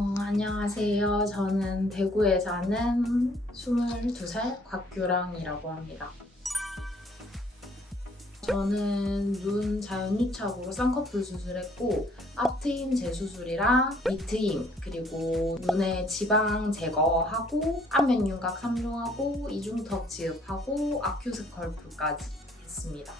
어, 안녕하세요. 저는 대구에 사는 22살 곽규랑이라고 합니다. 저는 눈 자연유착으로 쌍꺼풀 수술했고 앞트임 재수술이랑 밑트임 그리고 눈의 지방 제거하고 안면 윤곽 3종하고 이중턱 지읍하고 아큐스 컬프까지 했습니다.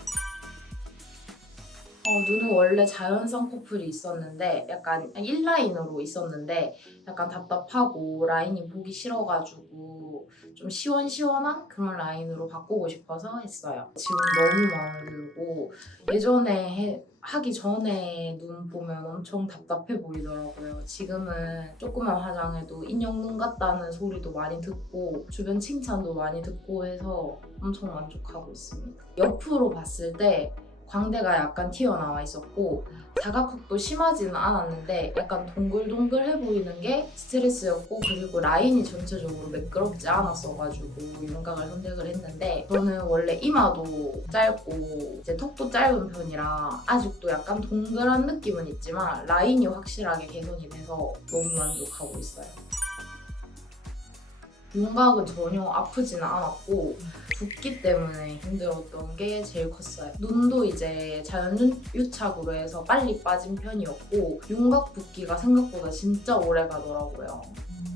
어, 눈은 원래 자연 쌍꺼풀이 있었는데 약간 1라인으로 있었는데 약간 답답하고 라인이 보기 싫어가지고 좀 시원시원한 그런 라인으로 바꾸고 싶어서 했어요. 지금 너무 마음에 들고 예전에 해- 하기 전에 눈 보면 엄청 답답해 보이더라고요. 지금은 조그만 화장해도 인형 눈 같다는 소리도 많이 듣고 주변 칭찬도 많이 듣고 해서 엄청 만족하고 있습니다. 옆으로 봤을 때 광대가 약간 튀어나와 있었고 자각각도 심하지는 않았는데 약간 동글동글해 보이는 게 스트레스였고 그리고 라인이 전체적으로 매끄럽지 않았어가지고 윤곽을 선택을 했는데 저는 원래 이마도 짧고 이제 턱도 짧은 편이라 아직도 약간 동글한 느낌은 있지만 라인이 확실하게 개선이 돼서 너무 만족하고 있어요. 윤곽은 전혀 아프지는 않았고 붓기 때문에 힘들었던 게 제일 컸어요. 눈도 이제 자연 유착으로 해서 빨리 빠진 편이었고 윤곽 붓기가 생각보다 진짜 오래 가더라고요.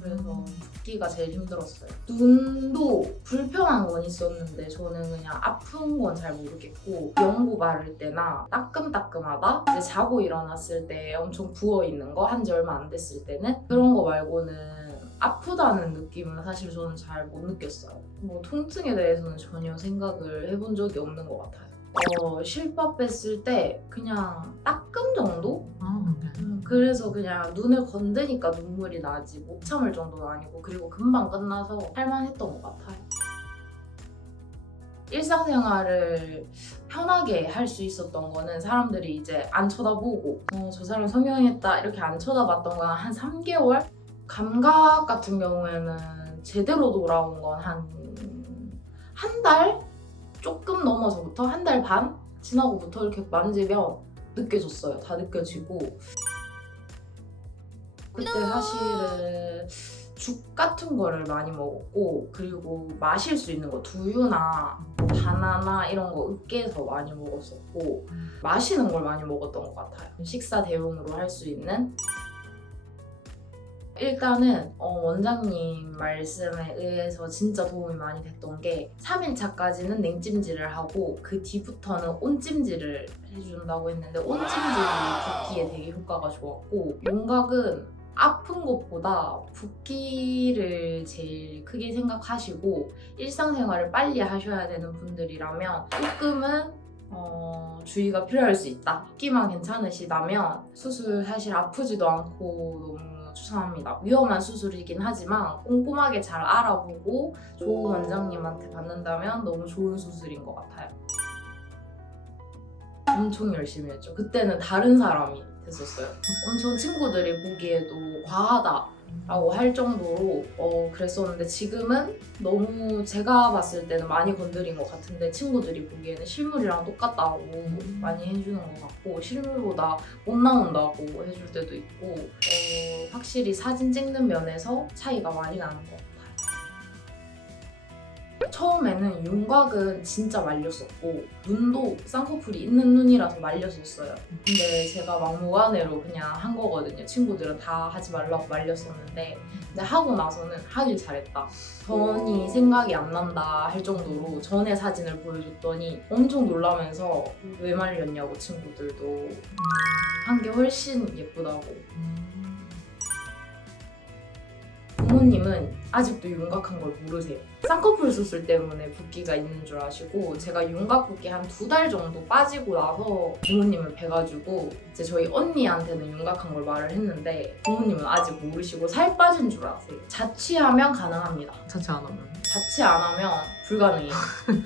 그래서 붓기가 제일 힘들었어요. 눈도 불편한 건 있었는데 저는 그냥 아픈 건 잘 모르겠고 연고 바를 때나 따끔따끔하다 이제 자고 일어났을 때 엄청 부어 있는 거 한 지 얼마 안 됐을 때는 그런 거 말고는 아프다는 느낌은 사실 저는 잘 못 느꼈어요. 뭐 통증에 대해서는 전혀 생각을 해본 적이 없는 것 같아요. 어, 실밥 뺐을 때 그냥 따끔 정도? 음, 그래서 그냥 눈을 건드니까 눈물이 나지 못 참을 정도는 아니고 그리고 금방 끝나서 할만했던 것 같아요. 일상생활을 편하게 할 수 있었던 거는 사람들이 이제 안 쳐다보고 어, 저 사람 성형했다 이렇게 안 쳐다봤던 건한 3개월? 감각 같은 경우에는 제대로 돌아온 건 한 한 달? 조금 넘어서부터 한 달 반 지나고부터 이렇게 만지면 느껴졌어요. 다 느껴지고 그때 사실은 죽 같은 거를 많이 먹었고 그리고 마실 수 있는 거 두유나 바나나 이런 거 으깨서 많이 먹었었고 마시는 걸 많이 먹었던 것 같아요. 식사 대용으로 할 수 있는 일단은 어, 원장님 말씀에 의해서 진짜 도움이 많이 됐던 게 3일차까지는 냉찜질을 하고 그 뒤부터는 온찜질을 해준다고 했는데 온찜질이 붓기에 되게 효과가 좋았고 윤곽은 아픈 것보다 붓기를 제일 크게 생각하시고 일상생활을 빨리 하셔야 되는 분들이라면 조금은 어, 주의가 필요할 수 있다. 붓기만 괜찮으시다면 수술 사실 아프지도 않고 추천합니다. 위험한 수술이긴 하지만 꼼꼼하게 잘 알아보고 좋은 원장님한테 받는다면 너무 좋은 수술인 것 같아요. 엄청 열심히 했죠. 그때는 다른 사람이 됐었어요. 엄청 친구들이 보기에도 과하다 라고 할 정도로 어, 그랬었는데 지금은 너무 제가 봤을 때는 많이 건드린 것 같은데 친구들이 보기에는 실물이랑 똑같다고 많이 해주는 것 같고 실물보다 못 나온다고 해줄 때도 있고 어, 확실히 사진 찍는 면에서 차이가 많이 나는 것 같아요. 처음에는 윤곽은 진짜 말렸었고 눈도 쌍꺼풀이 있는 눈이라서 말렸었어요. 근데 제가 막무가내로 그냥 한 거거든요. 친구들은 다 하지 말라고 말렸었는데 근데 하고 나서는 하길 잘했다. 전이 생각이 안 난다 할 정도로 전에 사진을 보여줬더니 엄청 놀라면서 왜 말렸냐고 친구들도 한 게 훨씬 예쁘다고 부모님은 아직도 윤곽한 걸 모르세요. 쌍꺼풀 수술 때문에 붓기가 있는 줄 아시고 제가 윤곽 붓기 한 두 달 정도 빠지고 나서 부모님을 뵈가지고 이제 저희 언니한테는 윤곽한 걸 말을 했는데 부모님은 아직 모르시고 살 빠진 줄 아세요. 자취하면 가능합니다. 자취 안 하면 자취 안 하면 불가능해요.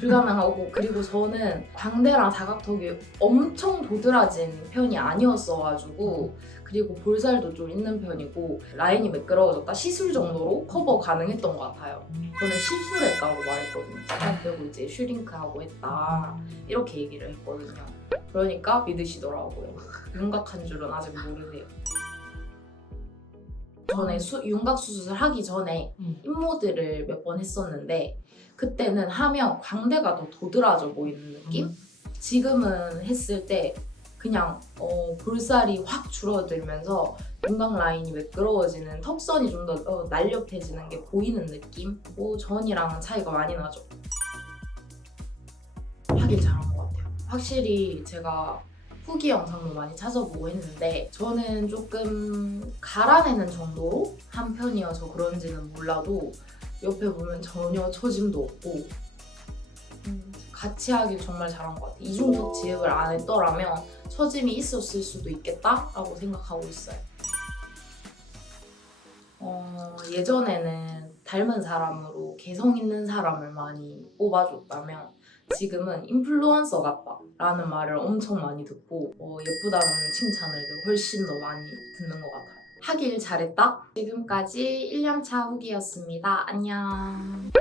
불가능하고 그리고 저는 광대랑 자각턱이 엄청 도드라진 편이 아니었어가지고 그리고 볼살도 좀 있는 편이고 라인이 매끄러워졌다 시술 정도로 커버 가능했던 것 같아요. 저는 시술했다고 말했거든요. 그리고 이제 슈링크하고 했다 이렇게 얘기를 했거든요. 그러니까 믿으시더라고요. 윤곽한 줄은 아직 모르세요. 전에 수, 윤곽 수술을 하기 전에 음. 인모드를 몇 번 했었는데 그때는 하면 광대가 더 도드라져 보이는 느낌? 음. 지금은 했을 때 그냥 어, 볼살이 확 줄어들면서 윤곽 라인이 매끄러워지는 턱선이 좀더 어, 날렵해지는 게 보이는 느낌? 뭐 전이랑은 차이가 많이 나죠. 하길 잘한 것 같아요. 확실히 제가 후기 영상도 많이 찾아보고 했는데 저는 조금 갈아내는 정도로 한 편이어서 그런지는 몰라도 옆에 보면 전혀 처짐도 없고 음, 같이 하길 정말 잘한 것 같아요. 이중턱 지압을 안 했더라면 처짐이 있었을 수도 있겠다라고 생각하고 있어요. 어, 예전에는 닮은 사람으로 개성 있는 사람을 많이 뽑아줬다면 지금은 인플루언서 같다 라는 말을 엄청 많이 듣고 어, 예쁘다는 칭찬을 훨씬 더 많이 듣는 것 같아요. 하길 잘했다. 지금까지 1년차 후기였습니다. 안녕.